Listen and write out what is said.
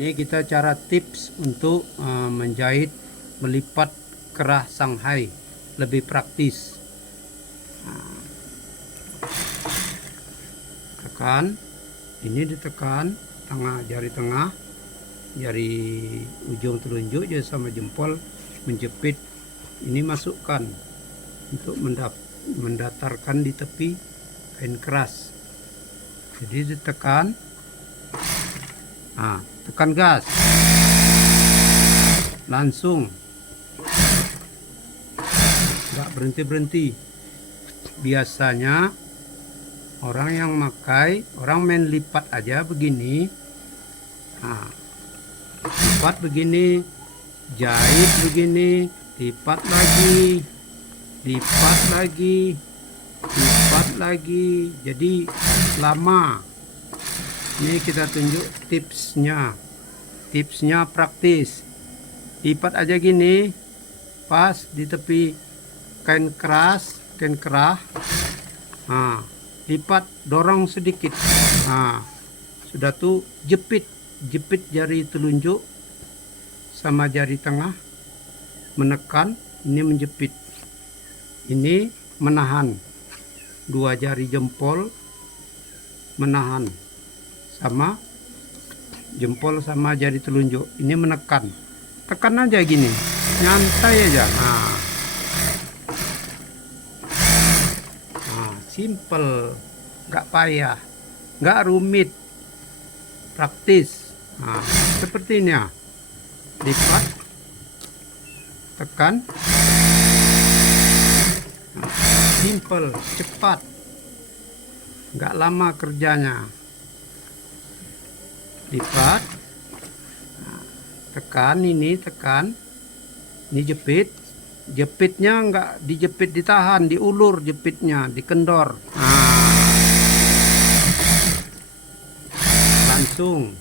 Ini kita cara tips untuk menjahit melipat kerah Shanghai lebih praktis. Tekan, ini ditekan tengah jari tengah, jari ujung telunjuk ya sama jempol menjepit. Ini masukkan untuk mendatarkan di tepi kain keras. Jadi ditekan. Tekan gas, langsung, nggak berhenti. Biasanya orang yang orang main lipat aja begini, lipat begini, jahit begini, lipat lagi, lipat lagi, lipat lagi, jadi lama. Ini kita tunjuk tipsnya praktis. Lipat aja gini, pas di tepi kain kerah. Lipat, dorong sedikit. Sudah tuh jepit jari telunjuk sama jari tengah, menekan, ini menjepit. Ini menahan, dua jari jempol menahan. Sama jempol sama jari telunjuk ini menekan, tekan aja gini, nyantai aja. Simple, nggak payah, nggak rumit, praktis. Seperti ini ya, lipat, tekan, simple, cepat, nggak lama kerjanya. Lipat, tekan, ini jepitnya enggak dijepit ditahan, diulur jepitnya, dikendor, langsung.